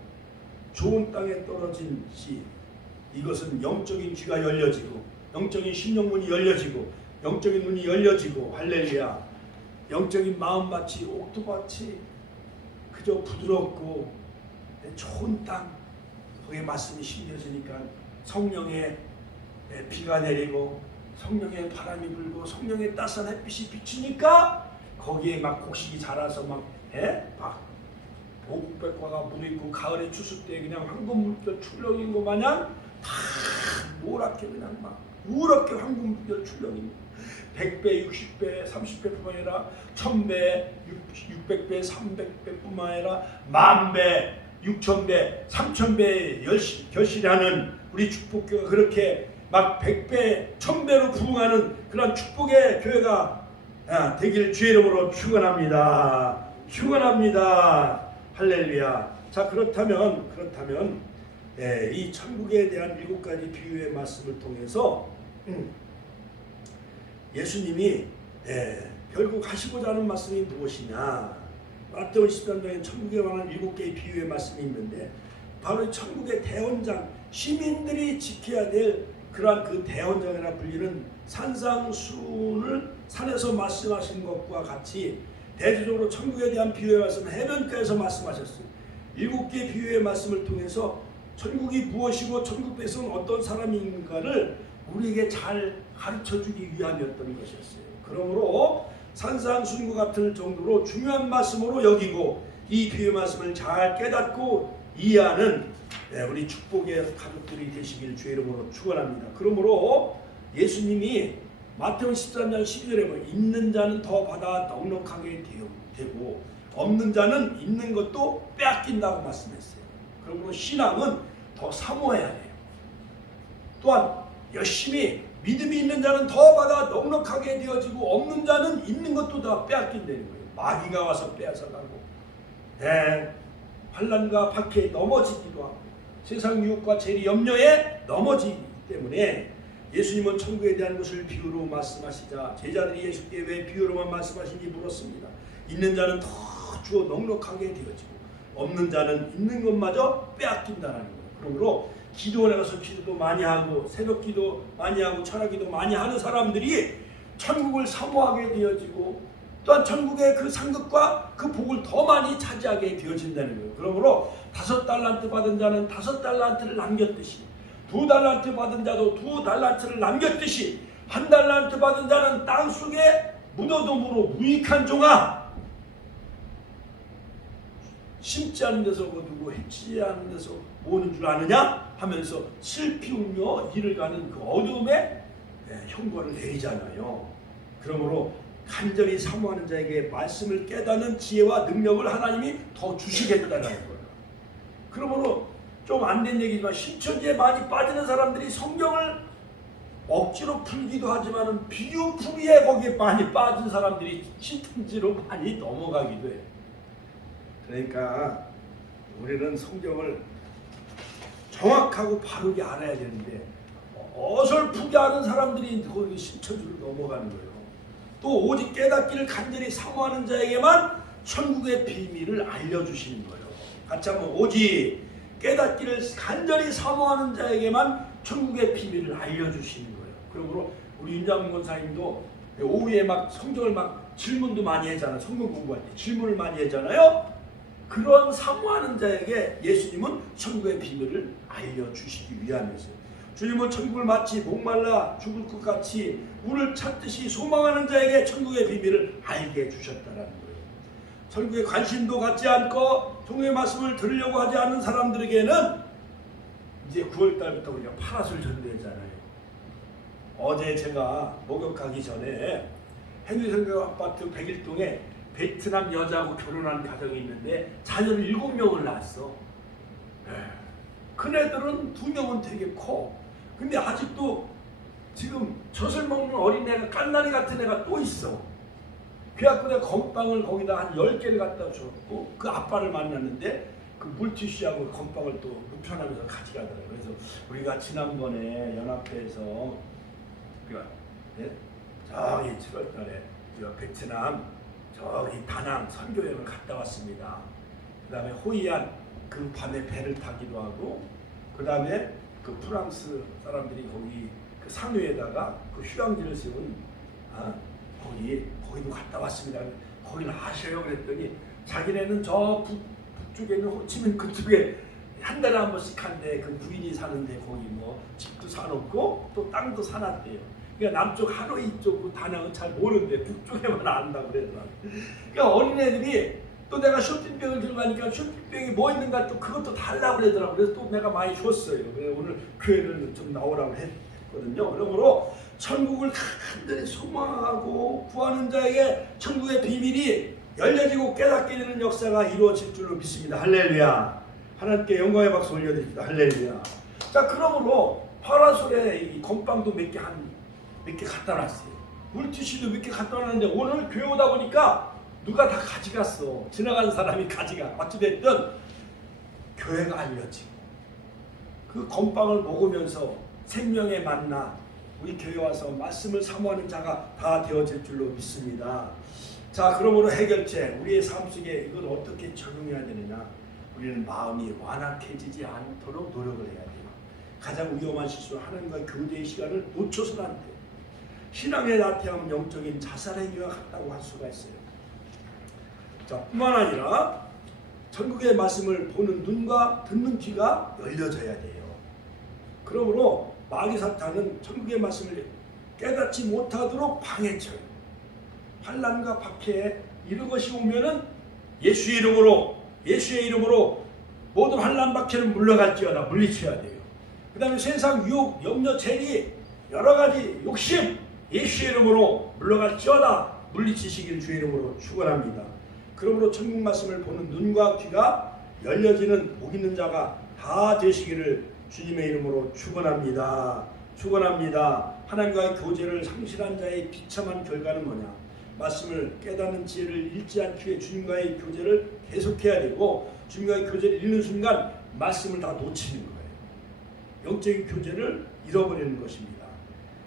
좋은 땅에 떨어진 씨, 이것은 영적인 귀가 열려지고, 영적인 심령문이 열려지고, 영적인 눈이 열려지고, 할렐루야. 영적인 마음밭이, 옥토밭이 그저 부드럽고 좋은 땅, 거기에 말씀이 심겨지니까 성령의 비가 내리고 성령의 바람이 불고 성령의 따스한 햇빛이 비치니까 거기에 막 곡식이 자라서 막 보국백과가 묻어있고 가을에 추수 때 그냥 황금물결 출렁인 것 마냥 다 노랗게 그냥 막 우럽게 황금물결 출렁인 100배, 60배, 30배뿐만 아니라 1000배, 600배, 300배뿐만 아니라 10,000배, 6,000배, 3,000배 결실하는 우리 축복교회가 그렇게 막 100배, 1000배로 부흥하는 그런 축복의 교회가 되길 주의 이름으로 축원합니다. 축원합니다. 할렐루야. 자, 그렇다면 이 천국에 대한 7가지 비유의 말씀을 통해서 예수님이 결국 하시고자 하는 말씀이 무엇이냐? 마태복음 13장에 천국에 관한 7개의 비유의 말씀이 있는데, 바로 천국의 대원장, 시민들이 지켜야 될 그러한 그 대원장이라 불리는 산상수훈을 산에서 말씀하신 것과 같이 대조적으로 천국에 대한 비유의 말씀을 해변가에서 말씀하셨어요. 7개의 비유의 말씀을 통해서 천국이 무엇이고 천국 백성은 어떤 사람인가를 우리에게 잘 가르쳐주기 위함이었던 것이었어요. 그러므로 산상수훈과 같은 정도로 중요한 말씀으로 여기고 이 비유의 말씀을 잘 깨닫고 이해하는 우리 축복의 가족들이 되시길 주의 이름으로 축원합니다. 그러므로 예수님이 마태복음 13장 12절에 있는 자는 더 받아 넉넉하게 되고 없는 자는 있는 것도 빼앗긴다고 말씀했어요. 그러므로 신앙은 더 사모해야 돼요. 또한 열심히 믿음이 있는 자는 더 받아 넉넉하게 되어지고 없는 자는 있는 것도 다 빼앗긴다는 거예요. 마귀가 와서 빼앗아가고 환난과 박해에 넘어지기도 하고 세상 유혹과 재리 염려에 넘어지기 때문에 예수님은 천국에 대한 것을 비유로 말씀하시자 제자들이 예수께 왜 비유로만 말씀하시는지 물었습니다. 있는 자는 더 주어 넉넉하게 되어지고 없는 자는 있는 것마저 빼앗긴다는 거예요. 그러므로 기도원에 가서 기도도 많이 하고 새벽기도 많이 하고 철학기도 많이 하는 사람들이 천국을 사모하게 되어지고 또한 천국의 그 상급과 그 복을 더 많이 차지하게 되어진다는 거예요. 그러므로 5달란트 받은 자는 5달란트를 남겼듯이 2달란트 받은 자도 2달란트를 남겼듯이 1달란트 받은 자는 땅속에 묻어둠으로 무익한 종아 심지 않은 데서 거두고 해치지 않은 데서 모으는 줄 아느냐 하면서 슬피 울며 이를 가는 그 어둠에 형벌을 내리잖아요. 그러므로 간절히 사모하는 자에게 말씀을 깨닫는 지혜와 능력을 하나님이 더 주시겠다는 거예요. 그러므로 좀 안 된 얘기지만 신천지에 많이 빠지는 사람들이 성경을 억지로 풀기도 하지만 비유풀이에 거기에 많이 빠진 사람들이 신천지로 많이 넘어가기도 해요. 그러니까 우리는 성경을 정확하고 바르게 알아야 되는데 어설프게 아는 사람들이 거기 신천지로 넘어가는 거예요. 또 오직 깨닫기를 간절히 사모하는 자에게만 천국의 비밀을 알려주시는 거예요. 같이 한번 오직 깨닫기를 간절히 사모하는 자에게만 천국의 비밀을 알려주시는 거예요. 그러므로 우리 윤장문 권사님도 오후에 막 성경을 막 질문도 많이 하잖아요. 성경 공부할 때 질문을 많이 하잖아요. 그런 사모하는 자에게 예수님은 천국의 비밀을 알려주시기 위함이었어요. 주님은 천국을 마치 목말라 죽을 것 같이 물을 찾듯이 소망하는 자에게 천국의 비밀을 알게 해주셨다는 거예요. 천국에 관심도 갖지 않고 천국의 말씀을 들으려고 하지 않는 사람들에게는 이제 9월달부터 우리가 파라솔 전도했잖아요. 어제 제가 목욕하기 전에 henry생각 아파트 101동에 베트남 여자하고 결혼한 가정이 있는데 자녀를 7명을 낳았어. 큰애들은 2명은 되게 커. 근데 아직도 지금 젖을 먹는 어린애가 깐난이 같은 애가 또 있어. 그래갖고 내가 건빵을 거기다 한 10개를 갖다 줬고 그 아빠를 만났는데 그 물티슈하고 건빵을 또 우편하면서 같이 가더라고요. 그래서 우리가 지난번에 연합회에서 우리가 저기 7월달에 베트남 저기 다낭 선교여행을 갔다 왔습니다. 그 다음에 호이안 그 밤에 배를 타기도 하고 그 다음에 그 프랑스 사람들이 거기 그 상류에다가 그 휴양지를 세운 거기도 갔다 왔습니다. 거기는 아셔요? 그랬더니 자기네는 저 북쪽에 있는 호치민 그쪽에 한 달에 한 번씩 한데 그 부인이 사는데 거기 뭐 집도 사놓고 또 땅도 사놨대요. 그러니까 남쪽 하노이 쪽 다낭은 잘 모르는데 북쪽에만 안다고 그러더라고요. 그러니까 어린애들이 또 내가 쇼핑백을 들어가니까 쇼핑백이 뭐 있는가 또 그것도 달라고 그러더라고요. 그래서 또 내가 많이 줬어요. 그래서 오늘 교회를 좀 나오라고 했거든요. 그러므로 천국을 간절히 소망하고 구하는 자에게 천국의 비밀이 열려지고 깨닫게 되는 역사가 이루어질 줄로 믿습니다. 할렐루야. 하나님께 영광의 박수 올려드립니다. 할렐루야. 자, 그러므로 파라솔에 이 건빵도 몇 개 갖다 놨어요. 물티슈도 몇 개 갖다 놨는데 오늘 교회 오다 보니까 누가 다 가져갔어. 지나가는 사람이 가져가. 어찌됐든 교회가 알려지고 그 건빵을 먹으면서 생명의 만나 우리 교회 와서 말씀을 사모하는 자가 다 되어질 줄로 믿습니다. 자, 그러므로 해결책 우리의 삶 속에 이걸 어떻게 적용해야 되느냐. 우리는 마음이 완악해지지 않도록 노력을 해야 돼요. 가장 위험한 실수 하나님과 교제의 시간을 놓쳐서는 안 돼요. 신앙의 나태함은 영적인 자살행위와 같다고 할 수가 있어요. 자, 뿐만 아니라 천국의 말씀을 보는 눈과 듣는 귀가 열려져야 돼요. 그러므로 마귀 사탄은 천국의 말씀을 깨닫지 못하도록 방해쳐요. 환난과 박해에 이런 것이 오면은 예수의 이름으로 모든 환난 박해를 물러갈지어다 물리쳐야 돼요. 그 다음에 세상 유혹, 염려, 재리 여러 가지 욕심 예수의 이름으로 물러갈지어다 물리치시기를 주의 이름으로 축원합니다. 그러므로 천국 말씀을 보는 눈과 귀가 열려지는 복 있는 자가 다 되시기를 주님의 이름으로 축원합니다. 축원합니다. 하나님과의 교제를 상실한 자의 비참한 결과는 뭐냐? 말씀을 깨닫는 지혜를 잃지 않기 위해 주님과의 교제를 계속해야 되고, 주님과의 교제를 잃는 순간 말씀을 다 놓치는 거예요. 영적인 교제를 잃어버리는 것입니다.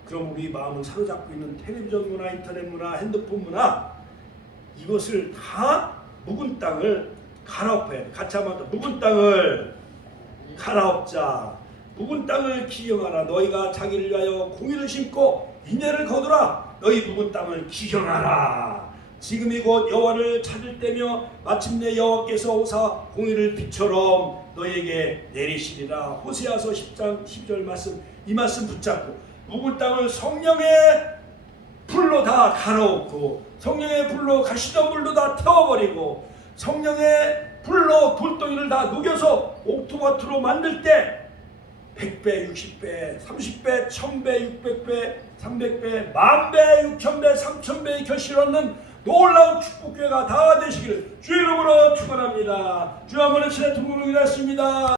그럼 우리 마음을 사로잡고 있는 텔레비전 문화, 인터넷 문화, 핸드폰 문화, 이것을 다 묵은 땅을 갈아엎어야 돼. 같이 한번 더. 묵은 땅을 갈아엎자. 묵은 땅을 기경하라. 너희가 자기를 위하여 공의를 심고 인애를 거두라. 너희 묵은 땅을 기경하라. 지금이 곧 여호와를 찾을 때며 마침내 여호와께서 오사 공의를 빛처럼 너희에게 내리시리라. 호세아서 10장 12절 말씀, 이 말씀 붙잡고 묵은 땅을 성령의 불로 다 갈아엎고, 성령의 불로 가시덤불로 다 태워버리고, 성령의 불로 돌덩이를 다 녹여서 옥토마토로 만들 때 100배, 60배, 30배, 1000배, 600배, 300배, 10,000배, 6,000배, 3,000배의 결실을 얻는 놀라운 축복교회가 다 되시기를 주 이름으로 축원합니다. 주 한번의 친애 통곡을 일하십니다.